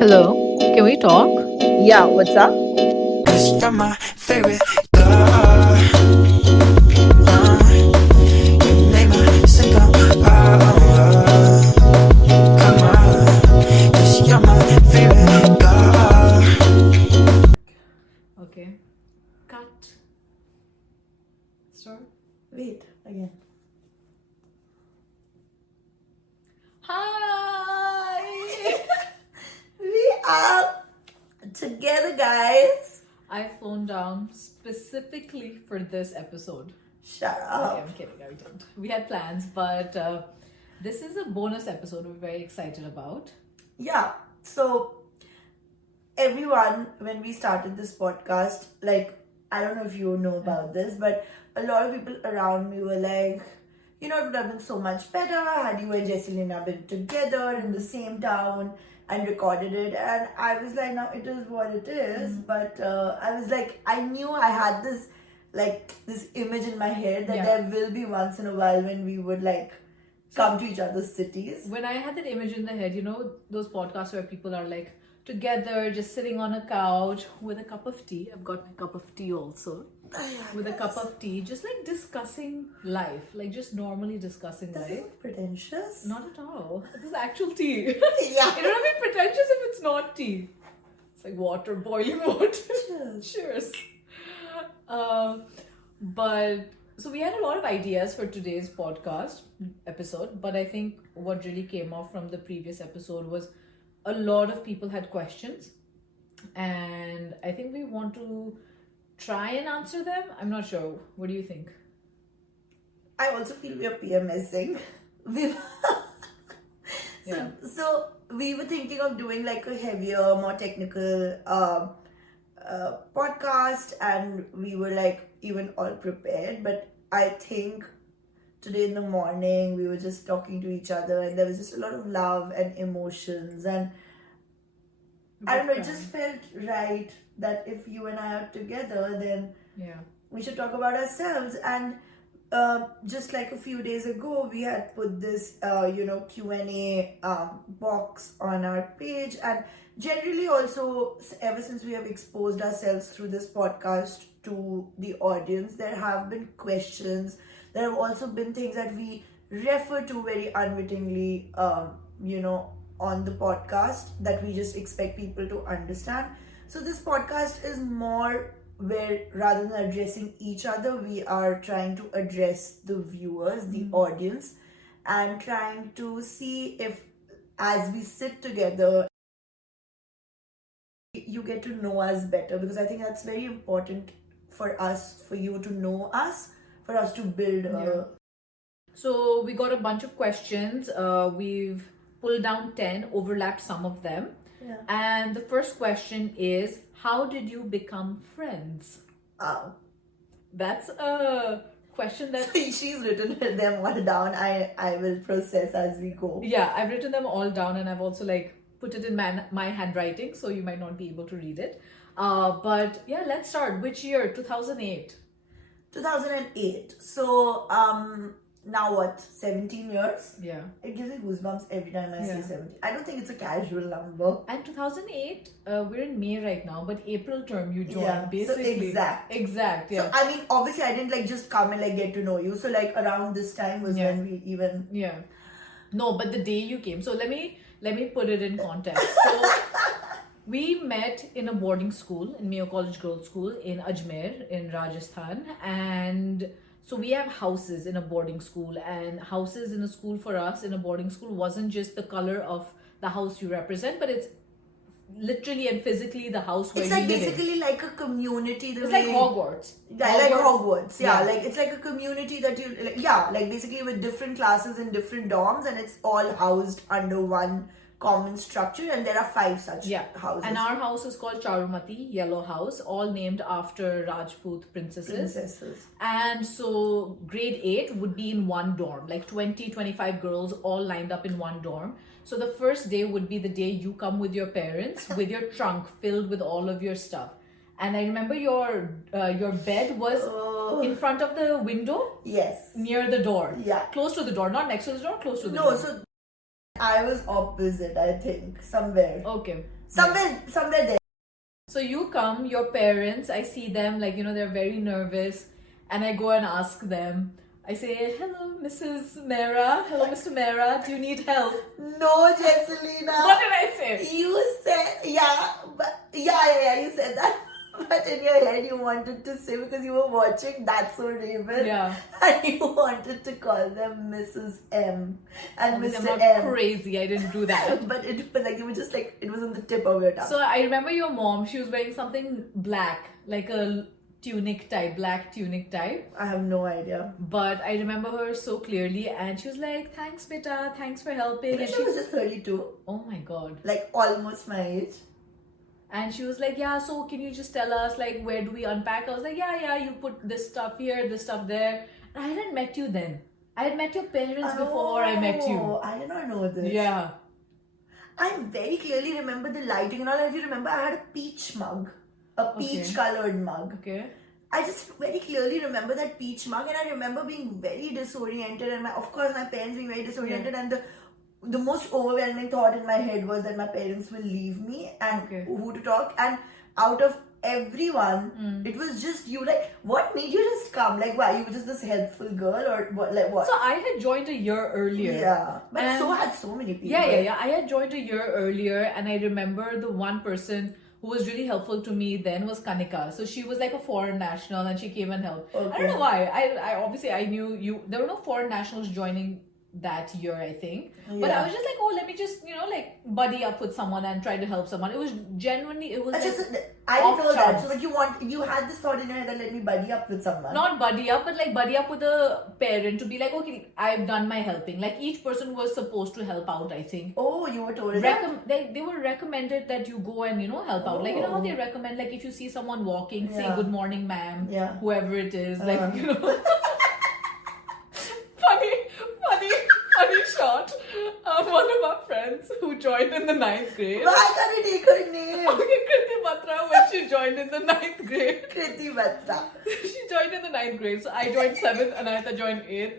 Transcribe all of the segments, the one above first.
Hello, can we talk? Yeah, what's up? You're my favorite girl. You make my simple come on. Yes, you're my favorite girl. Okay. Cut. Start. Wait, again. Hi! We are together, guys. I've flown down specifically for this episode. Shut Okay, up. I'm kidding, I didn't. We had plans, but this is a bonus episode we're very excited about. Yeah, so everyone, when we started this podcast, like, I don't know if you know about this, but a lot of people around me were like, you know, it would have been so much better had you and Jesselina been together in the same town and recorded it. And I was like, now it is what it is. But I was like, I knew I had this, like, this image in my head that there will be once in a while when we would, like, come to each other's cities. When I had that image in the head, you know, those podcasts where people are like together, just sitting on a couch with a cup of tea. I've got my cup of tea also. With a cup of tea, just like discussing life, like just normally discussing This life. is pretentious. Not at all. This is actual tea. Yeah. It don't be pretentious if it's not tea. It's like water, boiling water. Cheers. Cheers. But so we had a lot of ideas for today's podcast episode, but I think what really came off from the previous episode was a lot of people had questions, and I think we want to try and answer them. I'm not sure. What do you think? I also feel we are PMSing. So we were thinking of doing like a heavier, more technical podcast, and we were like even all prepared. But I think today in the morning we were just talking to each other, and there was just a lot of love and emotions, and I don't know, it just felt right that if you and I are together, then we should talk about ourselves. And just like a few days ago, we had put this, Q&A box on our page. And generally also, ever since we have exposed ourselves through this podcast to the audience, there have been questions. There have also been things that we refer to very unwittingly, on the podcast that we just expect people to understand. So this podcast is more where rather than addressing each other, we are trying to address the viewers, the audience, and trying to see if as we sit together, you get to know us better, because I think that's very important for us, for you to know us, for us to build So we got a bunch of questions. We've pulled down 10, overlapped some of them. Yeah. And the first question is, how did you become friends? That's a question that... So she's written them all down. I will process as we go. Yeah, I've written them all down, and I've also like put it in my handwriting, so you might not be able to read it. But yeah, let's start. Which year? 2008. 2008. So now what, 17 years? Yeah. It gives me goosebumps every time I say 17. I don't think it's a casual number. And 2008, we're in May right now, but April term you joined, basically. So exact, yeah. So I mean, obviously I didn't like just come and like get to know you. So like around this time was when we even... Yeah. No, but the day you came. So let me put it in context. So we met in a boarding school, in Mayo College Girls' School in Ajmer in Rajasthan, and so we have houses in a boarding school, and houses in a school for us in a boarding school wasn't just the color of the house you represent, but it's literally and physically the house where it's you like live basically in. like a community. It's like Hogwarts. Yeah, like Hogwarts. Yeah, like it's like a community that you like basically with different classes in different dorms, and it's all housed under one common structure, and there are 5 such houses. And our house is called Charumati, Yellow House, all named after Rajput princesses. And so grade 8 would be in one dorm, like 20-25 girls all lined up in one dorm. So the first day would be the day you come with your parents with your trunk filled with all of your stuff. and I remember your bed was in front of the window, Yes. near the door, Yeah. close to the door, not next to the door, close to the No, door. so I was opposite, I think. Somewhere. Okay. Somewhere there. So you come, your parents, I see them like, they're very nervous, and I go and ask them. I say, hello, Mrs. Mehra. Hello, Mr. Mehra. Do you need help? No, Jesselina. What did I say? You said, you said that. But in your head, you wanted to say, because you were watching That's So Raven. Yeah. And you wanted to call them Mrs. M and Obviously, Mr. I'm not M. crazy. I didn't do that. But you were just like, it was on the tip of your tongue. So I remember your mom, she was wearing something black, like a tunic type, black tunic type. I have no idea. But I remember her so clearly, and she was like, thanks, beta, thanks for helping. And She was just 32. oh my god. Like almost my age. And she was like, yeah, so can you just tell us, like, where do we unpack? I was like, yeah, you put this stuff here, this stuff there. And I hadn't met you then. I had met your parents before I met you. I did not know this. Yeah. I very clearly remember the lighting and all. If you remember, I had a peach mug. A peach colored mug. Okay. I just very clearly remember that peach mug, and I remember being very disoriented, and of course my parents being very disoriented, and the most overwhelming thought in my head was that my parents will leave me and who to talk. And out of everyone, it was just you. Like, what made you just come? Like, why? You were just this helpful girl, or what? Like, what? So I had joined a year earlier. Yeah, but And so had so many people. Yeah. I had joined a year earlier, and I remember the one person who was really helpful to me then was Kanika. So she was like a foreign national, and she came and helped. Okay. I don't know why. I obviously I knew you. There were no foreign nationals joining that year, I think. But I was just like, let me just like buddy up with someone and try to help someone. It was genuinely, it was I like didn't know that. chance. So, but you had this thought in your head that let me buddy up with someone. Not buddy up, but like buddy up with a parent to be like, okay, I've done my helping. Like each person was supposed to help out, I think. Oh, you were told that? They were recommended that you go and help out. Like, how they recommend, like, if you see someone walking, say good morning, ma'am, whoever it is, like, funny shot. One of our friends who joined in the 9th grade. Why can't you take her name? Okay, Kriti Batra, when she joined in the 9th grade. Kriti Batra. She joined in the 9th grade. So I joined 7th, Anahita joined 8th.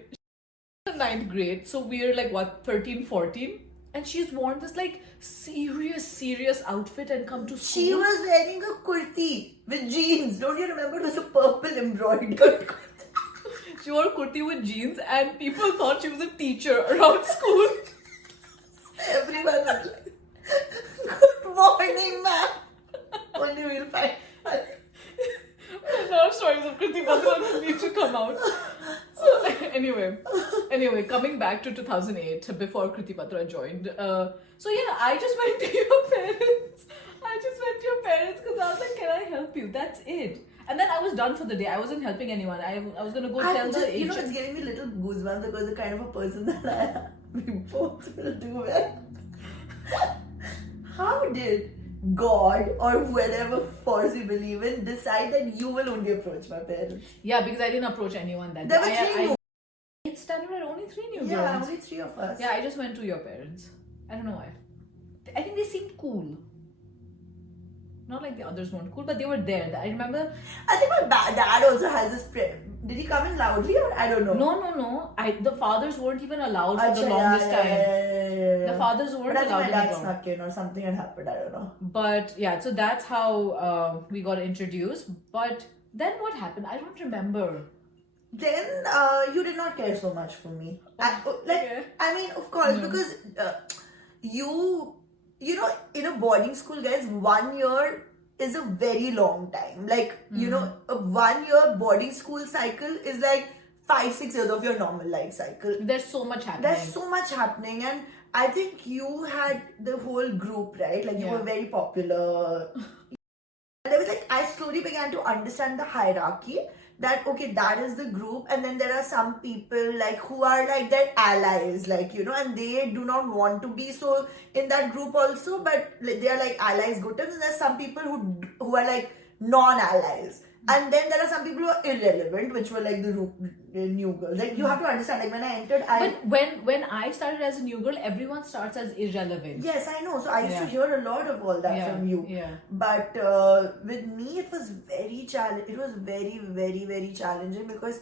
The 9th grade. So we're like, 13, 14? And she's worn this like serious outfit and come to school. She was wearing a kurti with jeans. Don't you remember? It was a purple embroidered kurti. She wore a kurti with jeans, and people thought she was a teacher around school. Everyone was like, good morning, ma'am. Only we'll find. A lot of stories of Kriti Batra need to come out. So anyway, coming back to 2008, before Kriti Batra joined. I just went to your parents. Because I was like, can I help you? That's it. And then I was done for the day. I wasn't helping anyone. I was going to go tell the agent. It's giving me little goosebumps because the kind of a person that I am. We both will do well. How did God or whatever force you believe in decide that you will only approach my parents? Yeah, because I didn't approach anyone that There day. were 3 new. It's standard at only 3 new Yeah, girls. only 3 of us. Yeah, I just went to your parents. I don't know why. I think they seemed cool. Not like the others weren't cool, but they were there. I remember. I think my dad also has this. Did he come in loudly or I don't know? No. The fathers weren't even allowed for the longest time. Yeah. The fathers weren't But I think allowed my dad in the dorm. snuck in or something had happened. I don't know. But yeah, so that's how we got introduced. But then what happened? I don't remember. Then you did not care so much for me. Okay. I mean, of course, because you know, in a boarding school, guys, 1 year is a very long time. Like, a 1 year boarding school cycle is like 5-6 years of your normal life cycle. There's so much happening. There's so much happening, and I think you had the whole group, right? Like, you were very popular. There was like, I slowly began to understand the hierarchy. That okay, that is the group, and then there are some people like who are like their allies, like and they do not want to be so in that group also, but they are like allies, good times. And there's some people who are like non-allies, and then there are some people who are irrelevant, which were like the new girls. Like you have to understand. Like when I entered, But when I started as a new girl, everyone starts as irrelevant. yes, I know. So I used to Yeah. hear a lot of all that from you. Yeah. But with me, it was very It was very, very, very challenging because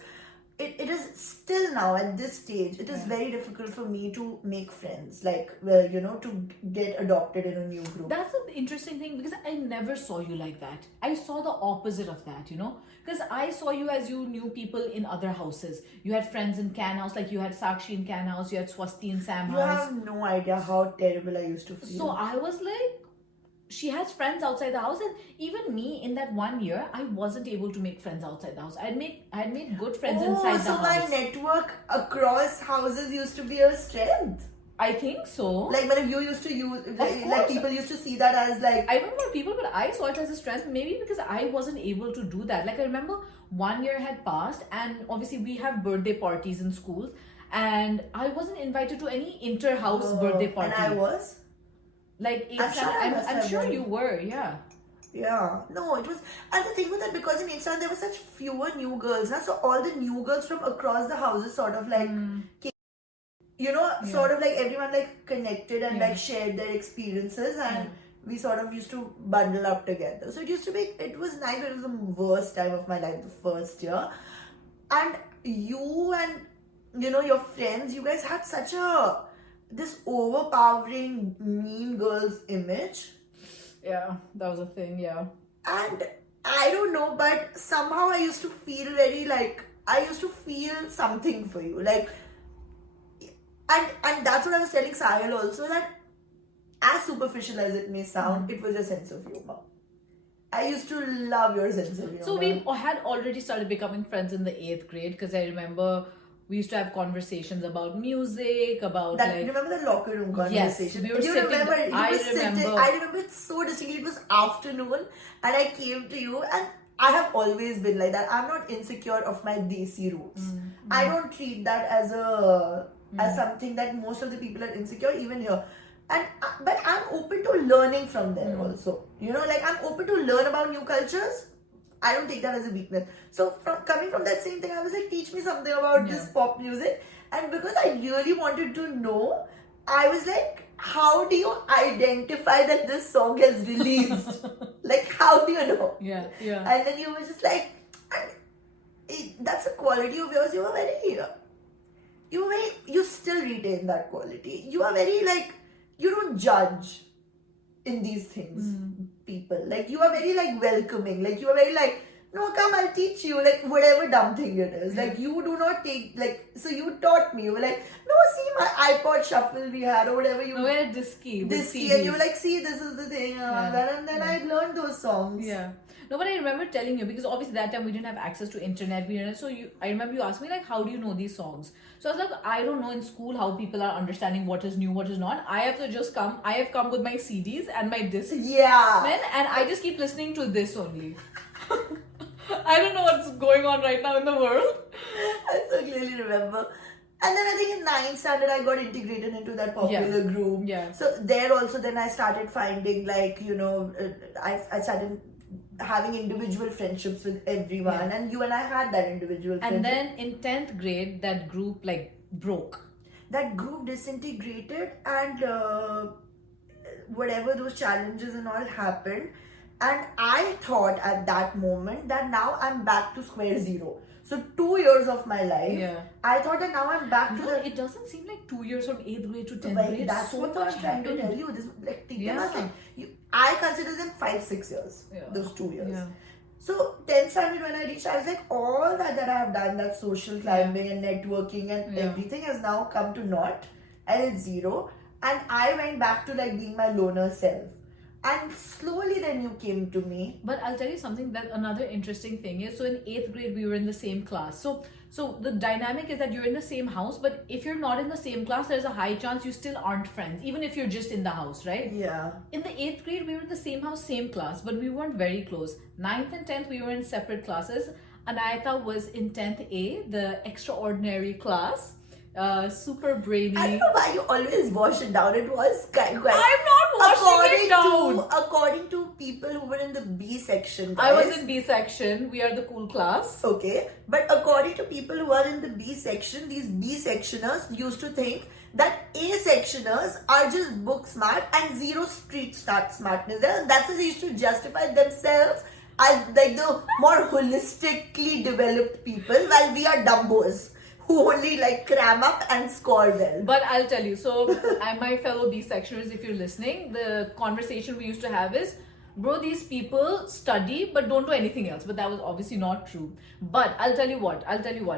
it is still now at this stage. It is very difficult for me to make friends. Like to get adopted in a new group. That's an interesting thing because I never saw you like that. I saw the opposite of that, because I saw you as you knew people in other houses. You had friends in Can House, like you had Sakshi in Can House, you had Swasti in Sam You House. have no idea how terrible I used to feel. So I was like, she has friends outside the house, and even me in that 1 year, I wasn't able to make friends outside the house. I had made good friends inside the so house. my network across houses used to be a strength. I think so. Like when you used to use, like course. people used to see that as like. I don't know about people, but I saw it as a strength. Maybe because I wasn't able to do that. Like I remember 1 year had passed, and obviously we have birthday parties in schools, and I wasn't invited to any inter-house birthday party. And I was. Like I'm sure been. you were, yeah. Yeah, no, it was, and the thing was that because in H-Town there were such fewer new girls, so all the new girls from across the houses sort of like, sort of like everyone like connected and like shared their experiences, and we sort of used to bundle up together. So it used to be, it was nice, but it was the worst time of my life, the first year. And you and your friends, you guys had such this overpowering mean girls image. Yeah, that was a thing, yeah. And I don't know, but somehow I used to feel very like, I used to feel something for you. Like, and that's what I was telling Sahil also, that as superficial as it may sound, it was your sense of humor. I used to love your sense of humor. So we had already started becoming friends in the 8th grade, because I remember we used to have conversations about music, about that, like... remember the locker room conversation? Yes, we were sitting... I remember it so distinctly. It was afternoon and I came to you, and I have always been like that. I'm not insecure of my desi roots. I don't treat that as as something that most of the people are insecure, even here. But I'm open to learning from them also. Like I'm open to learn about new cultures. I don't take that as a weakness. So coming from that same thing, I was like, teach me something about this pop music. And because I really wanted to know, I was like, how do you identify that this song has released? Like, how do you know? Yeah. And then you were just like, that's a quality of yours. You still retain that quality. You are very like, you don't judge in these things, people. Like, you are very like welcoming. Like, you are very like, no, come, I'll teach you, like, whatever dumb thing it is. Like, you do not take, like, so you taught me. You were like, no, see my iPod shuffle we had, or whatever you... No, we had Disky, and you were like, see, this is the thing, and then I learned those songs. Yeah. No, but I remember telling you, because obviously that time we didn't have access to internet. I remember you asked me, like, how do you know these songs? So I was like, I don't know in school how people are understanding what is new, what is not. I have come with my CDs and my discs. Yeah. And I just keep listening to this only. I don't know what's going on right now in the world. I so clearly remember. And then I think in 9th standard I got integrated into that popular group. Yeah. So there also then I started finding like, I started having individual friendships with everyone, and you and I had that individual friendship. And then in 10th grade, that group like broke. That group disintegrated, and whatever those challenges and all happened, and I thought at that moment that now I'm back to square zero. So 2 years of my life, I thought that now I'm back to it doesn't seem like 2 years from 8th grade to 10th grade. That's so what much I'm trying to tell you. This I consider them 5-6 years. Those 2 years. Yeah. So 10th standard when I reached, I was like, all that I have done, that social climbing and networking and everything has now come to naught, and it's zero. And I went back to like being my loner self. And slowly then you came to me. But I'll tell you something, that another interesting thing is, so in 8th grade we were in the same class. So the dynamic is that you're in the same house, but if you're not in the same class, there's a high chance you still aren't friends, even if you're just in the house, right? Yeah. In the 8th grade, we were in the same house, same class, but we weren't very close. 9th and 10th, we were in separate classes. Anayata was in 10th A, the extraordinary class. super brainy. I don't know why you always wash it down. It was quite. I'm not washing it down. According to people who were in the B section, I was guys, in B section. We are the cool class. okay, but according to people who are in the B section, these B sectioners used to think that A sectioners are just book smart and zero street smartness there, and that's why they used to justify themselves as like the more holistically developed people, while we are dumbos who only like cram up and score well. But I'll tell you, so my fellow B-sectioners, if you're listening, the conversation we used to have is, bro, these people study but don't do anything else. But that was obviously not true. But I'll tell you what,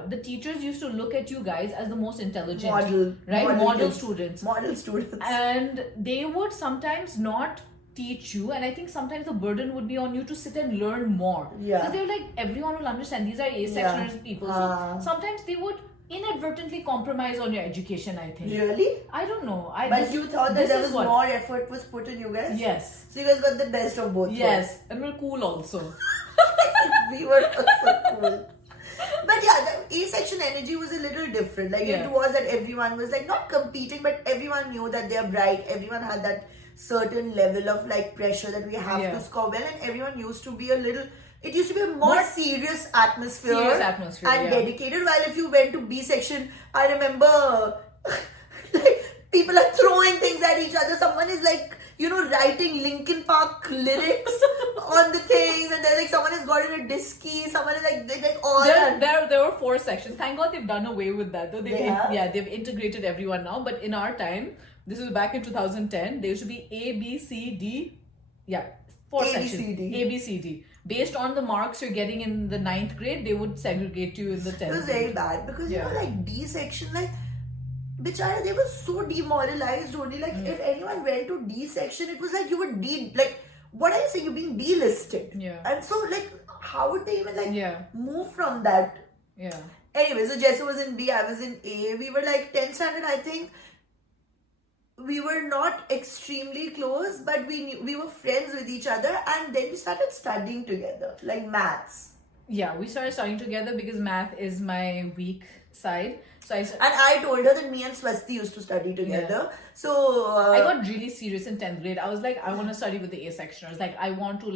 the teachers used to look at you guys as the most intelligent, model kids. students. Model students. And they would sometimes not teach you, and I think sometimes the burden would be on you to sit and learn more. Yeah. Because they're like, everyone will understand, these are A-sectioners people. So sometimes they would inadvertently compromise on your education, I think. Really? I don't know. But you thought that there was more effort was put in you guys? Yes. So you guys got the best of both Yes. And we're cool also. worlds. We were so cool. But yeah, the A section energy was a little different. Like it was that everyone was like not competing, but everyone knew that they're bright. Everyone had that certain level of like pressure that we have to score well, and everyone used to be a little. It used to be a more serious atmosphere, and dedicated. While if you went to B section, I remember like people are throwing things at each other. Someone is like, writing Linkin Park lyrics on the things, and then like someone has got in a disky. Someone is like all. There were 4 sections. Thank God they've done away with that. Though they've integrated everyone now. But in our time, this was back in 2010. There used to be A, B, C, D. Yeah, 4 sections. A, B, C, D. Based on the marks you're getting in the 9th grade, they would segregate you in the 10th. It was very bad because like D section, like bichara, they were so demoralized only. Like if anyone went to D section, it was like you were what are you saying? You're being delisted. Yeah. And so like how would they even move from that? Yeah. Anyway, so Jesse was in D, I was in A. We were like 10th standard, I think. We were not extremely close, but we were friends with each other, and then we started studying together, like maths. Yeah, we started studying together because math is my weak side. So I told her that me and Swasti used to study together. Yeah. So I got really serious in 10th grade. I was like, I want to study with the A sectioners. Like, I want to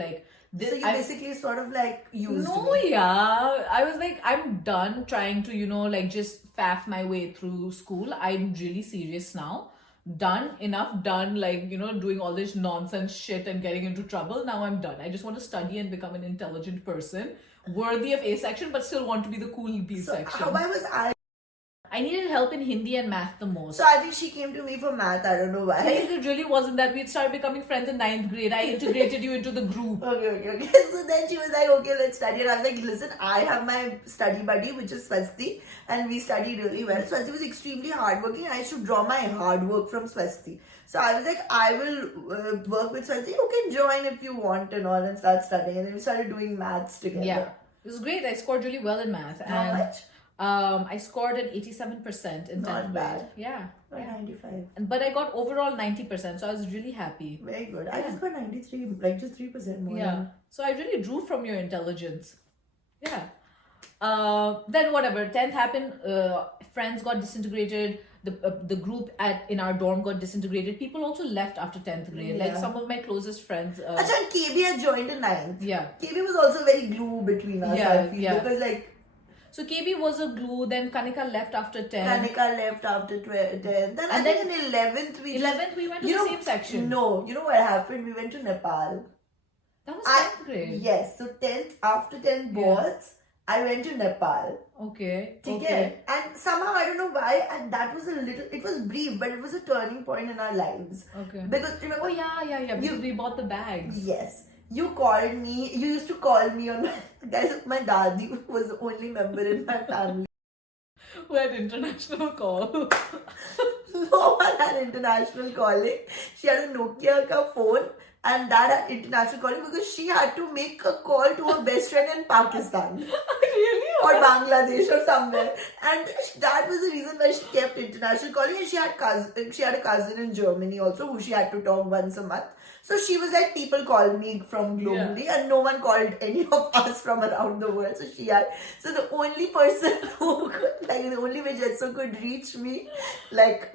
this. So you basically sort of like used me. I was like, I'm done trying to just faff my way through school. I'm really serious now. Done, doing all this nonsense shit and getting into trouble. Now I'm done. I just want to study and become an intelligent person, worthy of A section, but still want to be the cool B section. Why was I needed help in Hindi and math the most. So I think she came to me for math. I don't know why. It really wasn't that. We'd started becoming friends in 9th grade. I integrated you into the group. Okay. So then she was like, okay, let's study. And I was like, listen, I have my study buddy, which is Swasti, and we studied really well. Swasti was extremely hardworking, and I used to draw my hard work from Swasti. So I was like, I will work with Swasti. You can join if you want and all, and start studying. And then we started doing maths together. Yeah. It was great. I scored really well in math. How much? I scored an 87% in 10th grade. Not bad. Yeah. 95. But I got overall 90%, so I was really happy. Very good. I just got 93, like just 3% more. Yeah. So I really drew from your intelligence. Yeah. Then whatever, 10th happened, friends got disintegrated, the group in our dorm got disintegrated. People also left after 10th grade. Yeah. Like some of my closest friends. Achha, and KB had joined in 9th. Yeah. KB was also very glue between us, I feel. Because like... So KB was a glue, then Kanika left after 10. Kanika left after 10. Then I think in 11th we went to the same section. No, you know what happened? We went to Nepal. That was 10th grade. Yes, so 10th, after 10th boards, I went to Nepal. Okay. And somehow, I don't know why, and that was it was brief, but it was a turning point in our lives. Okay. Because, remember? Oh, yeah. Because we bought the bags. Yes. You called me, you used to call me on my dadi was the only member in my family who had international call. No one had international calling. She had a Nokia ka phone, and that had international calling because she had to make a call to her best friend in Pakistan. Really? Or Bangladesh or somewhere. And that was the reason why she kept international calling. And she had a cousin in Germany also who she had to talk once a month. So she was like, people call me from globally, and no one called any of us from around the world. So the only person who could Like the only way Jetso could reach me, like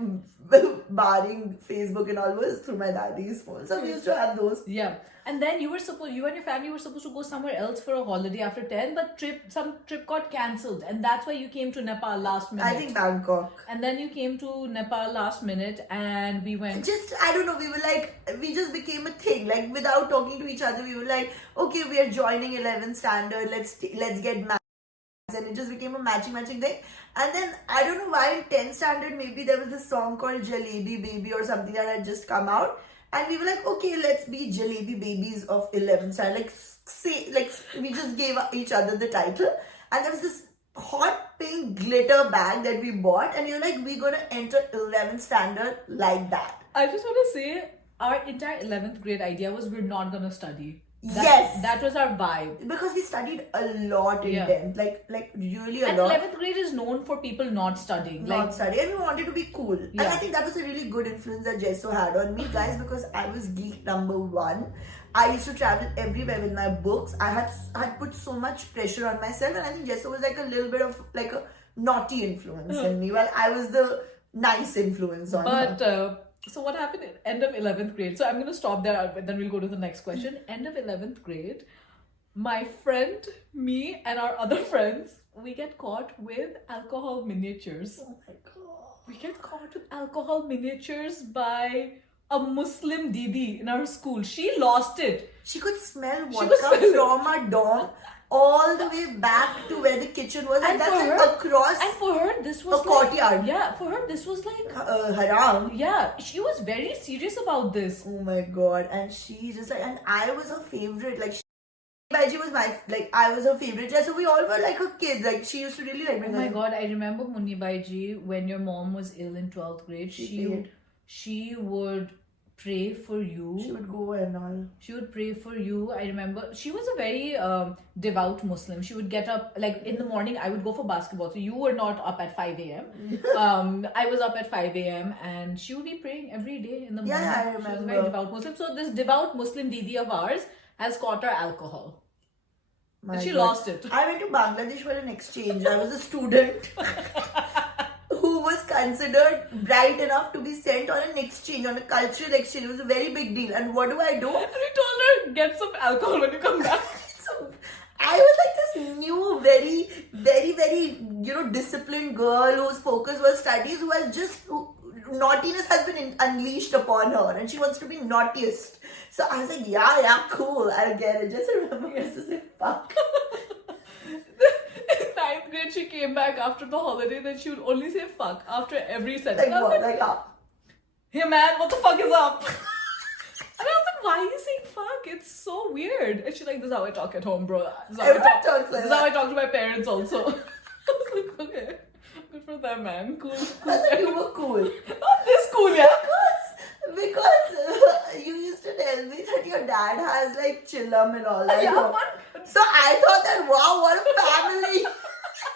barring Facebook and all, was through my daddy's phone. So we used to have those. Yeah. And then you and your family were supposed to go somewhere else for a holiday after 10, but some trip got cancelled, and that's why you came to Nepal last minute. I think Bangkok. And then you came to Nepal last minute, and we went. I don't know, we just became a thing. Like without talking to each other, we were like, okay, we are joining 11th standard. Let's get matched, and it just became a matching thing. And then I don't know why in 10th standard maybe there was this song called Jalebi Baby or something that had just come out. And we were like, okay, let's be Jalebi Babies of 11th standard. We just gave each other the title. And there was this hot pink glitter bag that we bought. And you're like, we're going to enter 11th standard like that. I just want to say, our entire 11th grade idea was we're not going to study. Yes. That was our vibe. Because we studied a lot in 10th. Like really a and lot. 11th grade is known for people not studying. And we wanted to be cool. And I think that was a really good influence that Jesso had on me, guys, because I was geek number one. I used to travel everywhere with my books. I had put so much pressure on myself, and I think Jesso was like a little bit of like a naughty influence in me, while I was the nice influence on her. So what happened at end of 11th grade? So I'm going to stop there, then we'll go to the next question. End of 11th grade, my friend, me, and our other friends, we get caught with alcohol miniatures. Oh my god. We get caught with alcohol miniatures by a Muslim Didi in our school. She lost it. She could smell vodka from our dorm all the way back to where the kitchen was, and that's like across. And for her, this was a courtyard. Yeah, for her, this was like haram. Yeah, she was very serious about this. Oh my god! And she just like, and I was her favorite. Like, Baiji was I was her favorite. Yeah, so we all were like her kids. Like, she used to really like. Oh my god! I remember Munni Baiji when your mom was ill in 12th grade. She would pray for you. She would go and all. She would pray for you. I remember she was a very devout Muslim. She would get up like in the morning. I would go for basketball. So you were not up at 5 a.m. I was up at 5 a.m. and she would be praying every day in the morning. Yeah, I remember. She was a very devout Muslim. So this devout Muslim Didi of ours has caught her alcohol. And she lost it. I went to Bangladesh for an exchange. I was a student who was considered bright enough to be sent on an exchange, on a cultural exchange. It was a very big deal. And what do? And we told her, get some alcohol when you come back. So I was like this new, very, very, very, disciplined girl whose focus was studies, naughtiness has been unleashed upon her and she wants to be naughtiest. So I was like, yeah, cool, I'll get it. Just remember, I used to say, fuck. In 9th grade, she came back after the holiday, then she would only say fuck after every sentence. Like what? Like how? Hey man, what the fuck is up? And I was like, why are you saying fuck? It's so weird. And she's like, this is how I talk at home, bro. This is how I talk to my parents also. I was like, okay. Good for them, man. Cool. I thought you were cool. Not this cool, yeah. Because you used to tell me that your dad has like chillam and all that. Yeah, so I thought that, wow, what a family.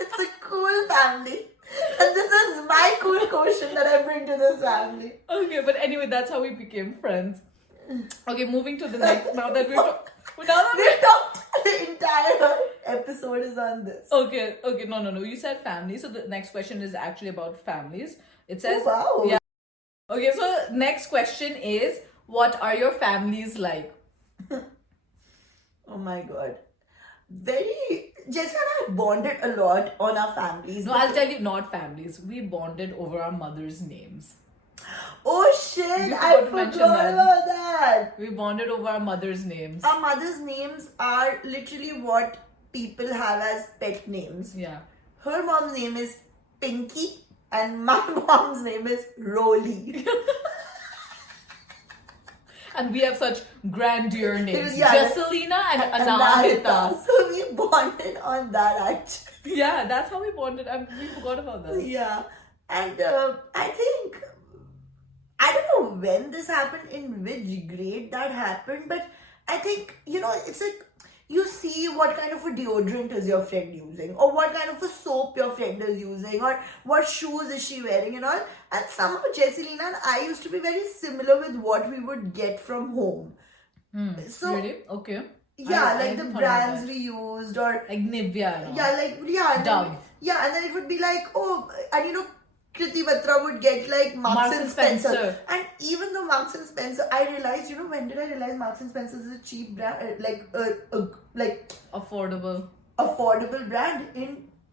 It's a cool family. And this is my cool quotient that I bring to this family. Okay, but anyway, that's how we became friends. Okay, moving to the next. Now that we've talked, the entire episode is on this. Okay, no. You said family, so the next question is actually about families. It says, oh, wow. Yeah. Okay, so next question is, what are your families like? Oh my god. Jessica and I bonded a lot on our families. No, I'll tell you, not families. We bonded over our mother's names. Oh shit, I forgot about that. We bonded over our mother's names. Our mother's names are literally what people have as pet names. Yeah. Her mom's name is Pinky and my mom's name is Rolly. And we have such grandeur names. Yeah, Jesselina and Anahita. So we bonded on that actually. Yeah, that's how we bonded. We forgot about that. Yeah. And I think, I don't know when this happened, in which grade that happened, but I think, it's like, you see what kind of a deodorant is your friend using, or what kind of a soap your friend is using, or what shoes is she wearing and all. And somehow Jesselina and I used to be very similar with what we would get from home. So, really? Okay. Yeah, like the brands we used, or like Nivea. Yeah, like, yeah. Dove. Yeah, and then it would be like, oh, and Kriti Batra would get like Marks and Spencer. And even though Marks and Spencer, I realized, when did I realize Marks and Spencer is a cheap brand, like affordable brand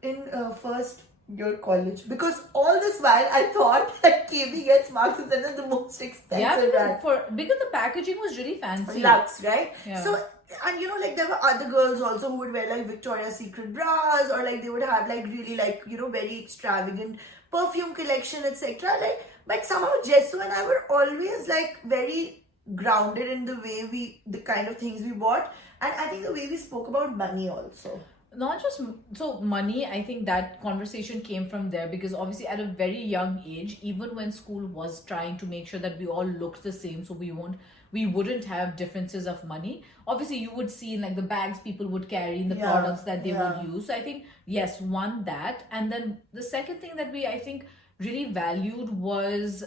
in first year college, because all this while I thought that KB gets Marks and Spencer the most expensive brand. Because the packaging was really fancy. Lux, right? Yeah. So, and like there were other girls also who would wear like Victoria's Secret bras, or like they would have like really like very extravagant perfume collection, etc. Like, but somehow Jessu and I were always like very grounded in the kind of things we bought, and I think the way we spoke about money also. Not just so money, I think that conversation came from there, because obviously at a very young age, even when school was trying to make sure that we all looked the same, so we wouldn't have differences of money. Obviously you would see like the bags people would carry in the products that they would use. So I think yes, one, that, and then the second thing that we I think really valued was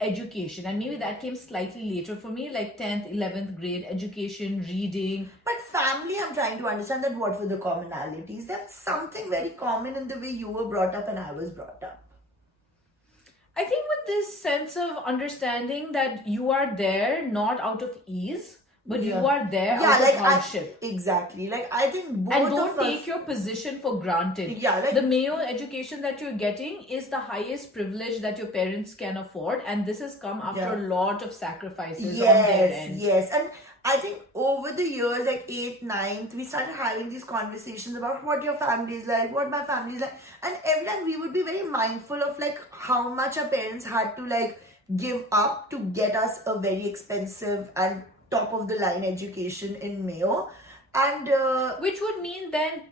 education, and maybe that came slightly later for me, like 10th 11th grade education, reading. But family, I'm trying to understand that what were the commonalities. That's something very common in the way you were brought up and I was brought up. I think with this sense of understanding that you are there not out of ease, but you are there out of hardship. Exactly. Like, I think both and don't of us, take your position for granted. Yeah, like, the Mayo education that you're getting is the highest privilege that your parents can afford, and this has come after a lot of sacrifices on their end. Yes, and I think over the years, like 8th, 9th, we started having these conversations about what your family is like, what my family is like. And every time we would be very mindful of like how much our parents had to like give up to get us a very expensive and top of the line education in Mayo. And which would mean then,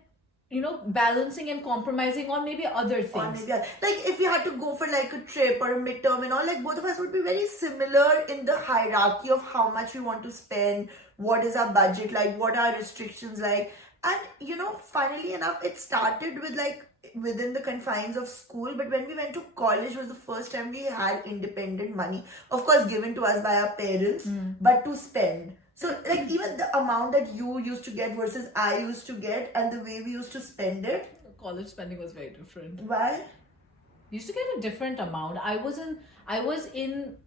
balancing and compromising on maybe other things. Like if we had to go for like a trip or a midterm and all, like both of us would be very similar in the hierarchy of how much we want to spend, what is our budget like, what are restrictions like. And funnily enough, it started with like within the confines of school, but when we went to college was the first time we had independent money, of course given to us by our parents, but to spend. So like even the amount that you used to get versus I used to get, and the way we used to spend it. College spending was very different. Why? We used to get a different amount. I was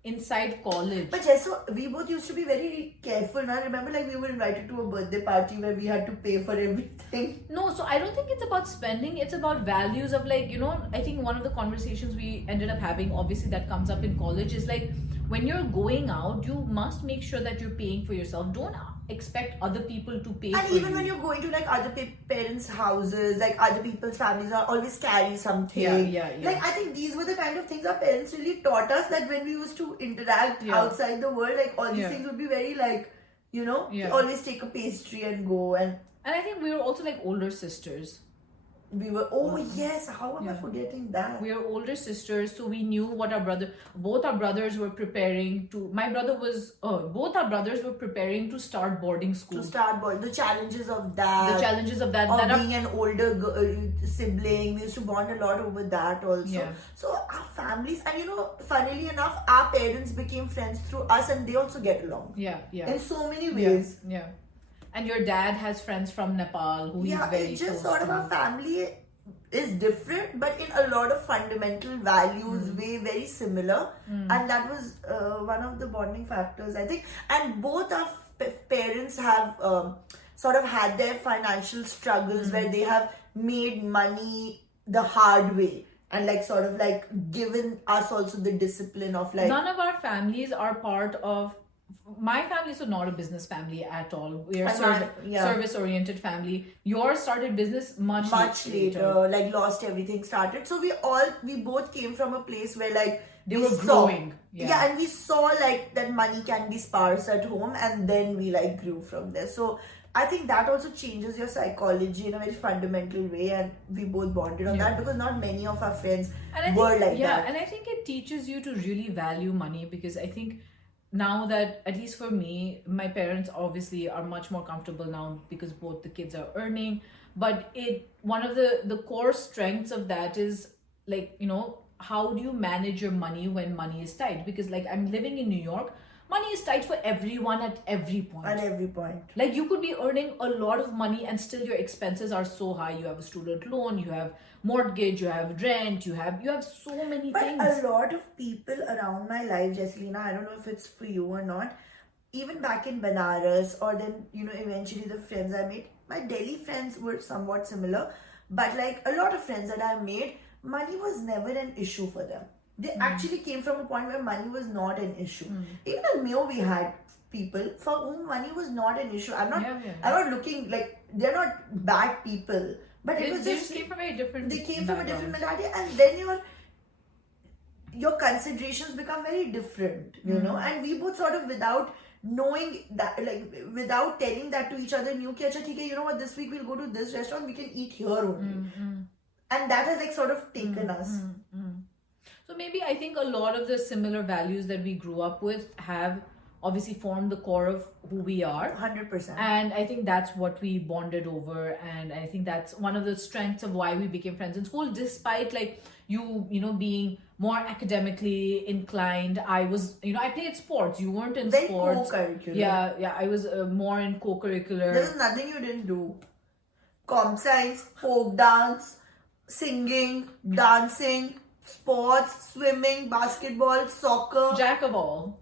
inside college. But yes, so we both used to be very careful. Now remember, like we were invited to a birthday party where we had to pay for everything. No, so I don't think it's about spending. It's about values of like, I think one of the conversations we ended up having, obviously that comes up in college, is like when you're going out, you must make sure that you're paying for yourself. Don't expect other people to pay and for you. And even when you're going to like other parents' houses, like other people's families are always carry something. Yeah. Like I think these were the kind of things our parents really taught us, that when we used to interact outside the world, like all these things would be very like, always take a pastry and go. And I think we were also like older sisters. We were, yes, how am I forgetting that? We are older sisters, so we knew what both our brothers were preparing to, both our brothers were preparing to start boarding school. The challenges of that. Of being an older sibling, we used to bond a lot over that also. Yeah. So our families, and funnily enough, our parents became friends through us, and they also get along. Yeah. In so many ways. Yeah. And your dad has friends from Nepal who he's very it's just close sort of to. our family is different, but in a lot of fundamental values, very similar. And that was one of the bonding factors, I think. And both our parents have sort of had their financial struggles where they have made money the hard way. And like sort of like given us also the discipline of like... None of our families are part of... My family is not a business family at all. We are service-oriented family. Yours started business much later. Like lost everything started. So we both came from a place where like they were growing. Yeah, and we saw like that money can be sparse at home, and then we like grew from there. So I think that also changes your psychology in a very fundamental way, and we both bonded on that, because not many of our friends were like that. Yeah, and I think it teaches you to really value money, because I think now that, at least for me, my parents obviously are much more comfortable now because both the kids are earning. But one of the core strengths of that is like, how do you manage your money when money is tight? Because like I'm living in New York, money is tight for everyone at every point. At every point. Like you could be earning a lot of money and still your expenses are so high. You have a student loan, you have mortgage, you have rent, you have so many But things. a lot of people around my life, Jesselina, I don't know if it's for you or not, even back in Banaras, or then, you know, eventually the friends I made, my Delhi friends were somewhat similar, but like a lot of friends that I made, money was never an issue for them. They actually came from a point where money was not an issue. Even in Mayo, we had people for whom money was not an issue. I'm not looking like they're not bad people, but They it was just came from a different They came from a different background. mentality, and then your considerations become very different, you know. And we both sort of, without knowing that, like without telling that to each other, knew ki acha theek hai, you know what, this week we'll go to this restaurant, we can eat here only. And that has like sort of taken us. So maybe I think a lot of the similar values that we grew up with have obviously formed the core of who we are. 100%. And I think that's what we bonded over, and I think that's one of the strengths of why we became friends in school, despite like you know, being more academically inclined. I was, you know, I played sports. You weren't in Very sports. co-curricular. Yeah, I was more in co-curricular. There was nothing you didn't do. Com science, folk dance, singing, dancing, sports, swimming, basketball, soccer. Jack of all.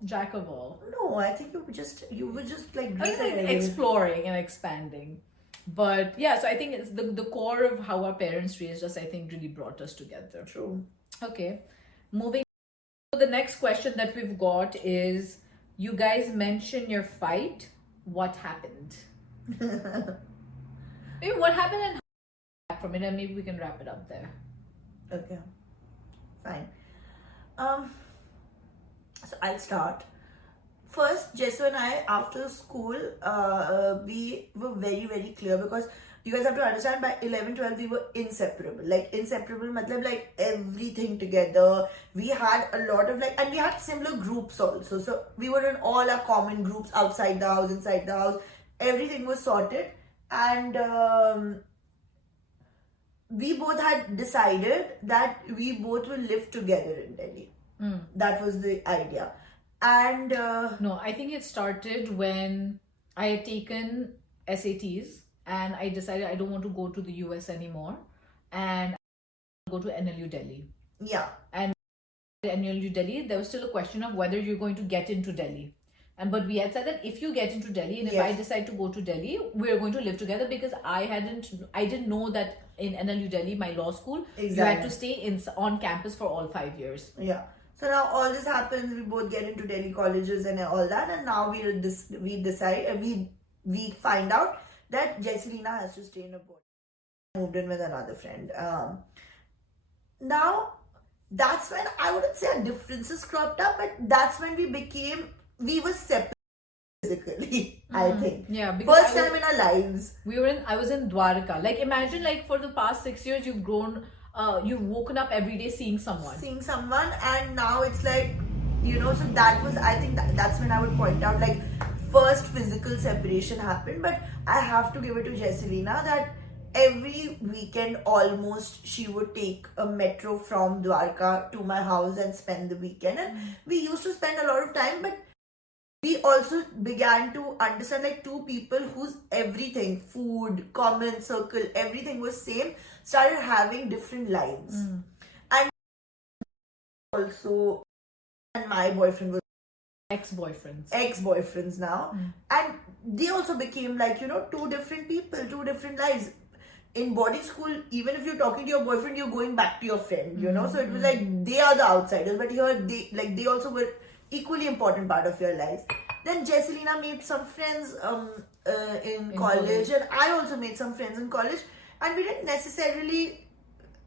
No, I think you were just like I great was at like everything. exploring and expanding. But yeah, so I think it's the core of how our parents raised us, I think, really brought us together. True. Okay. Moving to the next question that we've got is, you guys mention your fight. What happened? Maybe what happened and back from it, and maybe we can wrap it up there. Okay. Fine. So I'll start. First, Jesu and I, after school, we were very, very clear, because you guys have to understand, by 11, 12, we were inseparable. Like, inseparable, matlab, like, everything together. We had a lot of, and we had similar groups also. So, we were in all our common groups, outside the house, inside the house. Everything was sorted. And, we both had decided that we both will live together in Delhi. That was the idea. And no, I think it started when I had taken SATs and I decided I don't want to go to the US anymore, and I go to NLU Delhi. Yeah. And NLU Delhi, there was still a question of whether you're going to get into Delhi. But we had said that if you get into Delhi and if I decide to go to Delhi, we're going to live together, because I didn't know that in NLU Delhi, my law school, you had to stay on campus for all 5 years. Yeah. So now all this happens, we both get into Delhi colleges and all that, and now we find out that Jesselina has to stay in a board. I moved in with another friend. Now that's when, I wouldn't say our differences cropped up, but that's when we were separate physically, I think. Yeah, because first time in our lives. I was in Dwarka. Like, imagine, like, for the past 6 years, you've grown, you've woken up every day seeing someone. And now it's like, you know, so that was, I think that's when I would point out, like, first physical separation happened. But I have to give it to Jesselina that every weekend almost she would take a metro from Dwarka to my house and spend the weekend. And we used to spend a lot of time, but we also began to understand, like, two people whose everything, food, common circle, everything was same, started having different lives. And also, and my boyfriend was ex-boyfriends now. And they also became, like, you know, two different people, two different lives. In boarding school, even if you're talking to your boyfriend, you're going back to your friend, you know. So it was like they are the outsiders, but here they also were equally important part of your life. Then Jesselina made some friends in college, and I also made some friends in college, and we didn't necessarily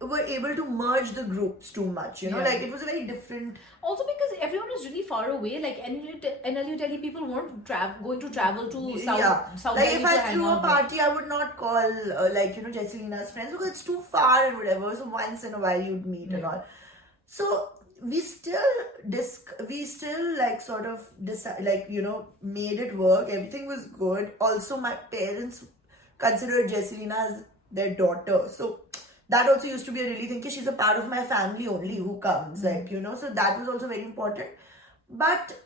were able to merge the groups too much, you know. Like, it was a very different. Also because everyone was really far away. Like, NLU Delhi people weren't going to travel to South Like, Delhi if I to threw hang a out. party, I would not call like, you know, Jesselina's friends, because it's too far and whatever. So once in a while you'd meet and all. So we still like sort of decide, like, you know, made it work. Everything was good. Also, my parents considered Jesselina as their daughter, so that also used to be a really thing, because she's a part of my family only who comes, like, you know. So that was also very important. But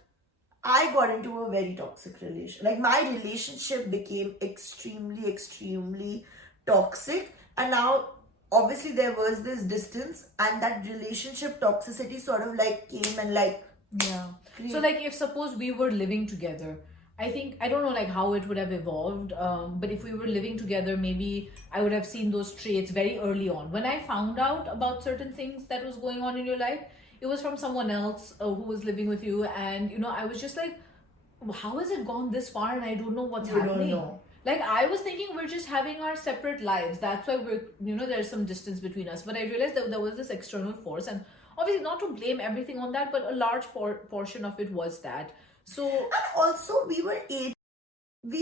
I got into a very toxic relation. Like my relationship became extremely, extremely toxic. And now, obviously, there was this distance, and that relationship toxicity sort of like came and like Yeah. So like if suppose we were living together, I think I don't know like how it would have evolved. But if we were living together, maybe I would have seen those traits very early on. When I found out about certain things that was going on in your life, it was from someone else who was living with you, and I was just like, how has it gone this far, and I don't know what's You don't happening. know. Like I was thinking we're just having our separate lives. That's why we're there's some distance between us. But I realized that there was this external force, and obviously not to blame everything on that, but a large portion of it was that. So And also, we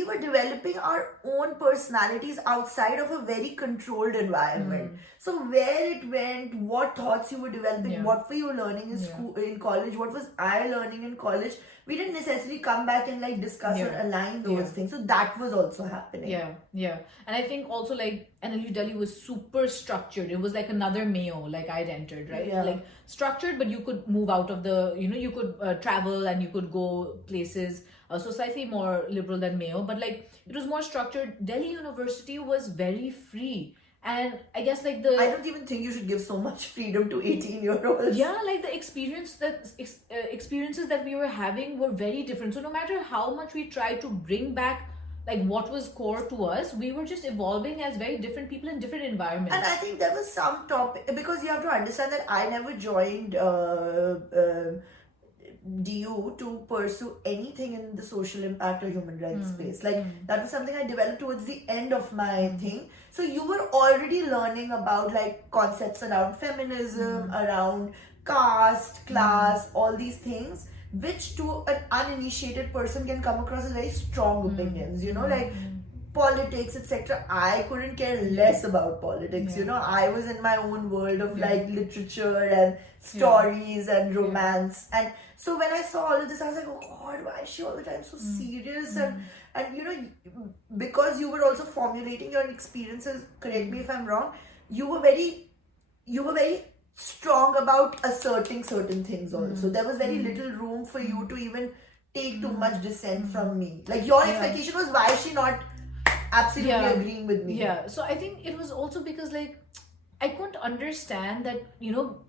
were developing our own personalities outside of a very controlled environment. So where it went, what thoughts you were developing, Yeah. what were you learning in school, in college, what was I learning in college, we didn't necessarily come back and like discuss or Yeah. align those Yeah. things. So that was also happening. yeah. And I think also like NLU Delhi was super structured. It was like another Mayo, like I'd entered, right? Yeah. Like structured, but you could move out of the, you could travel and you could go places. So slightly more liberal than Mayo, but like it was more structured. Delhi University was very free. And I guess like I don't even think you should give so much freedom to 18-year-olds. yeah, like the experiences that we were having were very different. So no matter how much we tried to bring back like what was core to us, we were just evolving as very different people in different environments. And I think there was some topic, because you have to understand that I never joined DU to pursue anything in the social impact or human rights space. Like that was something I developed towards the end of my thing. So you were already learning about like concepts around feminism, around caste, class, all these things, which to an uninitiated person can come across as very strong opinions, like politics, etc. I couldn't care less about politics. I was in my own world of like literature and stories and romance. And so when I saw all of this, I was like, oh God, why is she all the time so serious? And because you were also formulating your experiences, correct me if I'm wrong, you were very strong about asserting certain things also. There was very little room for you to even take too much dissent from me. Like your expectation was, why is she not absolutely agreeing with me? Yeah, so I think it was also because like I couldn't understand that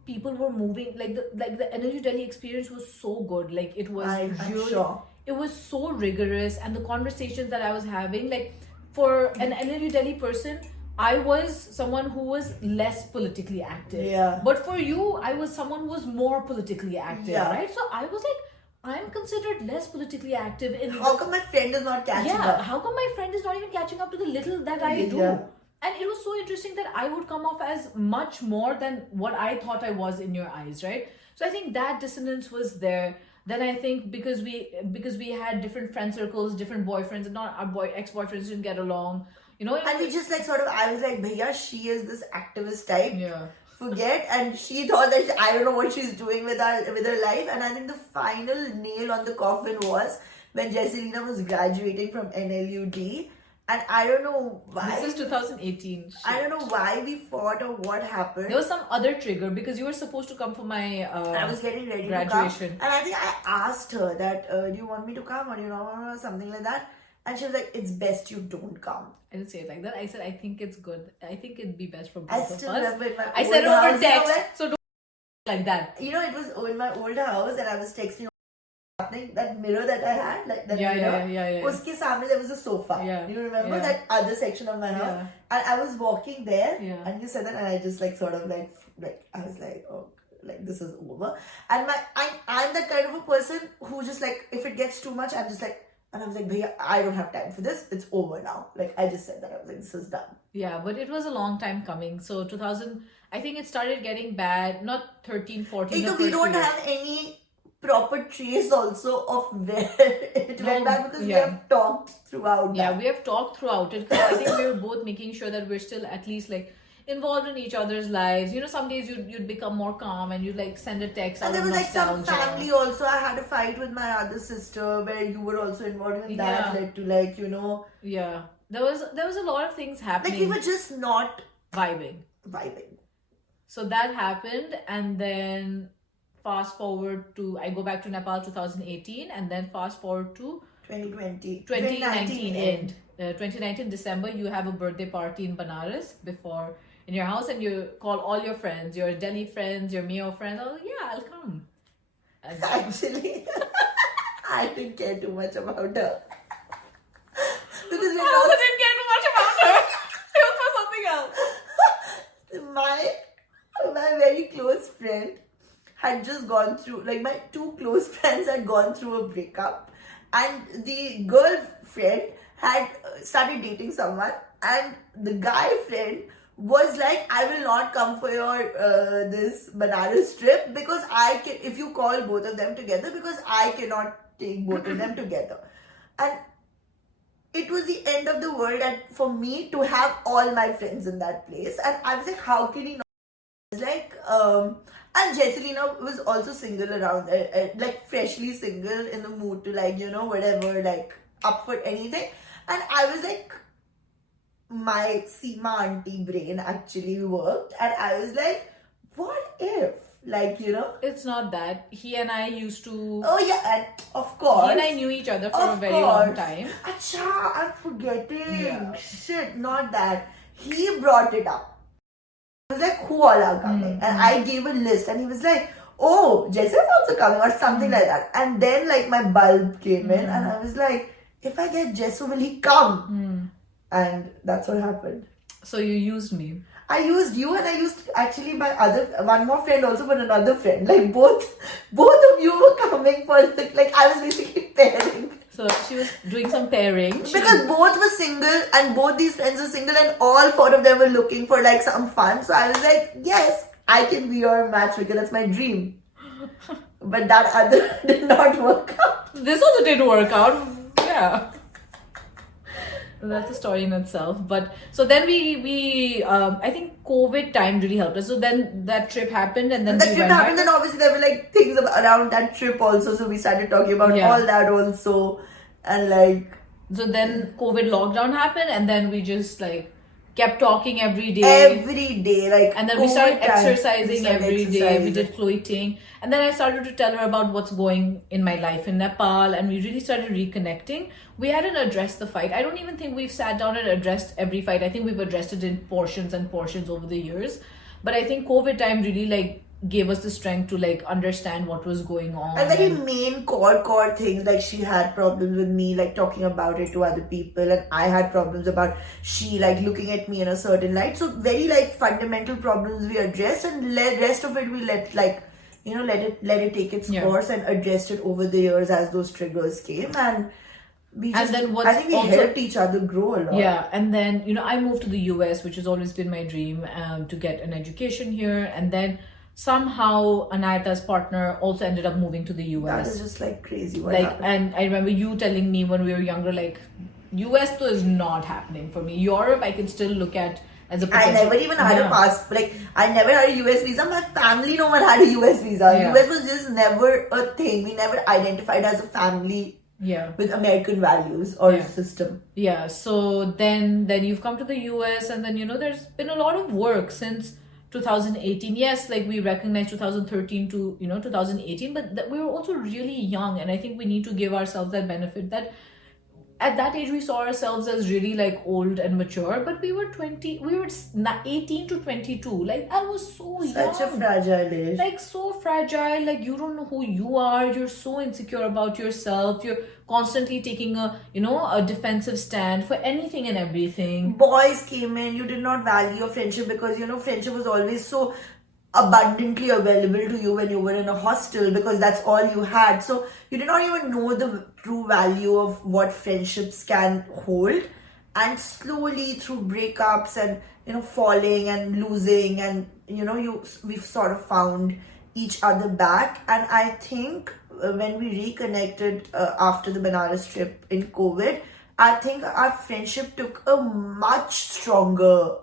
people were moving like the NLU Delhi experience was so good. Like it was I'm really, sure. it was so rigorous, and the conversations that I was having, like for an NLU Delhi person, I was someone who was less politically active. Yeah. But for you, I was someone who was more politically active, Yeah. right? So I was like, I'm considered less politically active in How come my friend is not catching up? how come my friend is not even catching up to the little that I do? Yeah. And it was so interesting that I would come off as much more than what I thought I was in your eyes, right? So I think that dissonance was there. Then I think because we had different friend circles, different boyfriends, and not our ex-boyfriends didn't get along, And we just like sort of, I was like, Bhaiya, she is this activist type. Yeah. Forget. And she thought that I don't know what she's doing with her life. And I think the final nail on the coffin was when Jesselina was graduating from NLUD. And I don't know why. This is 2018. I don't know why we fought or what happened. There was some other trigger because you were supposed to come for my I was getting ready graduation. to come. And I think I asked her that, do you want me to come or something like that? And she was like, it's best you don't come. I didn't say it like that. I said, I think it's good. I think it'd be best for both I of still us. remember in my I old said over house, text, so don't like that. it was in my old house and I was texting happening, that mirror that I had, like that mirror. Yeah. Uske samne there was a sofa. Yeah. You remember Yeah. that other section of my house? Yeah. And I was walking there Yeah. and you said that and I just like sort of like I was like, oh, like this is over. And I'm that kind of a person who just like, if it gets too much, I'm just like, and I was like, Bhaiya, I don't have time for this. It's over now. Like I just said that. I was like, this is done. Yeah, but it was a long time coming. So 2000, I think it started getting bad. Not 13, 14. Like, the we first don't year. have any proper trace also of where it went back because we have talked throughout Yeah, that. we have talked throughout it because I think we were both making sure that we're still at least like involved in each other's lives. Some days you'd become more calm and you'd like send a text. And out there of was like some nostalgia. family also. I had a fight with my other sister where you were also involved in that. Yeah. Led to like, Yeah, there was a lot of things happening. like we were just not vibing. vibing. So that happened, and then fast forward to, I go back to Nepal 2018, and then fast forward to 2019 end. 2019 December, you have a birthday party in Banaras before in your house, and you call all your friends, your Delhi friends, your Mio friends. I was like, yeah, I'll come. And Actually, I didn't care too much about her. Because I also didn't care too much about her. It was for something else. my very close friend had just gone through, like my two close friends had gone through a breakup, and the girlfriend had started dating someone, and the guy friend was like, I will not come for your this Banaras trip because I can, if you call both of them together, because I cannot take both of them together. And it was the end of the world, and for me to have all my friends in that place, and I was like, how can he not? It's like and Jesselina was also single around like freshly single, in the mood to, like, you know, whatever, like up for anything. And I was like, my Seema auntie brain actually worked, and I was like, what if, like, you know, It's not that. He and I used to. oh yeah, and of course He and I knew each other for a Of very long course. time. Acha, I'm forgetting. Yeah. Shit, not that. He brought it up. He was like, who all are coming? And I gave a list, and he was like, oh, Jess is also coming, or something like that. And then, like, my bulb came in, and I was like, if I get Jess, will he come? And that's what happened. So you used me. I used you, and I used actually my one more friend also, but another friend. Like both of you were coming for, like, I was basically pairing. So she was doing some pairing. Because both were single, and both these friends were single, and all four of them were looking for, like, some fun. So I was like, yes, I can be your matchmaker. That's my dream. But that other did not work out. This also didn't work out. Yeah. That's a story in itself. But so then we I think COVID time really helped us. So then that trip happened, and then That we trip went happened, back. then obviously there were, like, things around that trip also. So we started talking about Yeah. all that also. And, like, So then COVID lockdown happened, and then we just like kept talking every day. every day, like, And then we started COVID time, exercising every day. We did floating. And then I started to tell her about what's going in my life in Nepal. And we really started reconnecting. We hadn't addressed the fight. I don't even think we've sat down and addressed every fight. I think we've addressed it in portions and portions over the years. But I think COVID time really like gave us the strength to like understand what was going on. And very main core things, like she had problems with me, like talking about it to other people, and I had problems about she, like, looking at me in a certain light. So very, like, fundamental problems we addressed, and rest of it we let, like, you know, let it take its Yeah. course, and addressed it over the years as those triggers came. And we just, then what's I think we also- helped each other grow a lot. Yeah, and then I moved to the US, which has always been my dream, to get an education here. And then somehow Anayata's partner also ended up moving to the That US. is just, like, crazy what Like, happened. and I remember you telling me when we were younger, like, US though is not happening for me. Europe I can still look at as a I potential. never even had a Yeah. pass. Like, I never had a US visa. My family no one had a US visa. Yeah. US was just never a thing. We never identified as a family Yeah. with American values or Yeah. system. Yeah, so then you've come to the US, and then there's been a lot of work since 2018. Yes, like we recognize 2013 to 2018, but we were also really young, and I think we need to give ourselves that benefit that at that age we saw ourselves as really like old and mature, but we were 18 to 22. Like I was so young. Such a fragile age. Like so fragile, like you don't know who you are, you're so insecure about yourself, you're constantly taking a defensive stand for anything and everything. Boys came in, you did not value your friendship because, friendship was always so abundantly available to you when you were in a hostel, because that's all you had. So you did not even know the true value of what friendships can hold. And slowly through breakups and falling and losing, and we've sort of found each other back. And I think when we reconnected after the Banaras trip in COVID, I think our friendship took a much stronger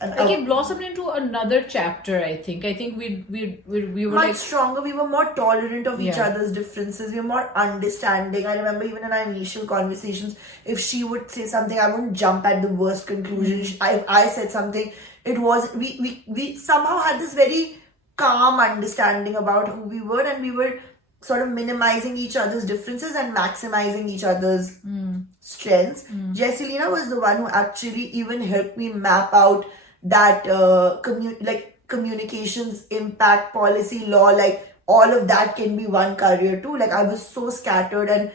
And Like it blossomed into another chapter. I think we were much like stronger. We were more tolerant of each Yeah. other's differences. We were more understanding. I remember even in our initial conversations, if she would say something, I wouldn't jump at the worst conclusion. If I said something, it was we somehow had this very calm understanding about who we were, and we were sort of minimizing each other's differences and maximizing each other's strengths. Jesselina was the one who actually even helped me map out that communications impact policy law, like all of that can be one career too. Like I was so scattered, and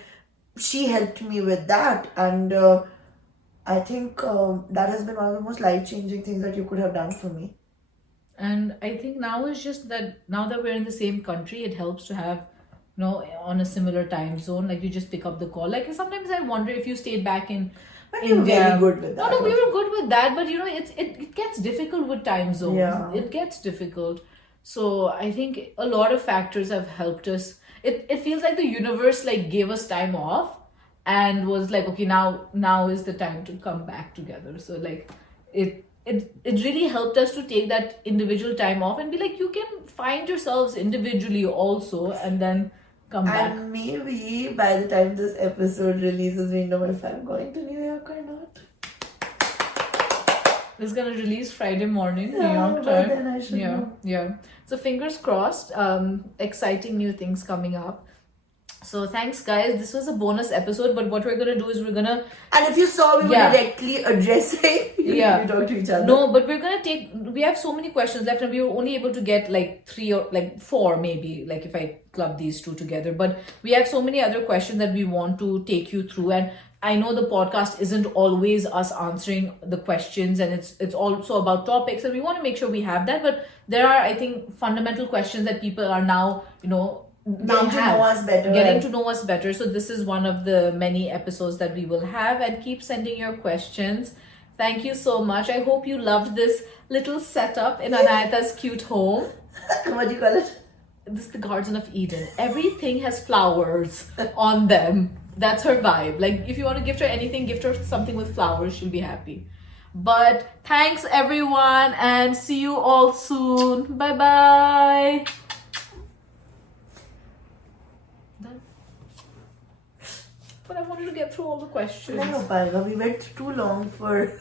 she helped me with that, and I think that has been one of the most life-changing things that you could have done for me. And I think now is just that now that we're in the same country, it helps to have, on a similar time zone. Like you just pick up the call. Like sometimes I wonder if you stayed back in But you're India. very good with that. No, we were good with that, but it gets difficult with time zones. Yeah. It gets difficult. So I think a lot of factors have helped us. It feels like the universe like gave us time off and was like, okay, now is the time to come back together. So like it really helped us to take that individual time off and be like, you can find yourselves individually also, and then come back. And maybe by the time this episode releases, we know if I'm going to New York or not. It's gonna release Friday morning, New Yeah, York by time. then I should know. Yeah. So fingers crossed. Exciting new things coming up. So thanks, guys. This was a bonus episode, but what we're gonna do is we're gonna And if you saw, we were Yeah. directly addressing. Yeah. You talk to each other. No, but we're gonna we have so many questions left, and we were only able to get like 3 or like 4 maybe, like if I club these two together. But we have so many other questions that we want to take you through, and I know the podcast isn't always us answering the questions, and it's also about topics, and we want to make sure we have that. But there are, I think, fundamental questions that people are now, Getting to know us better. Getting to know us better. So this is one of the many episodes that we will have, and keep sending your questions. Thank you so much. I hope you loved this little setup in Anayata's cute home. What do you call it? This is the Garden of Eden. Everything has flowers on them. That's her vibe. Like if you want to gift her anything, gift her something with flowers. She'll be happy. But thanks everyone, and see you all soon. Bye bye. But I wanted to get through all the questions. No, Parga, we went too long for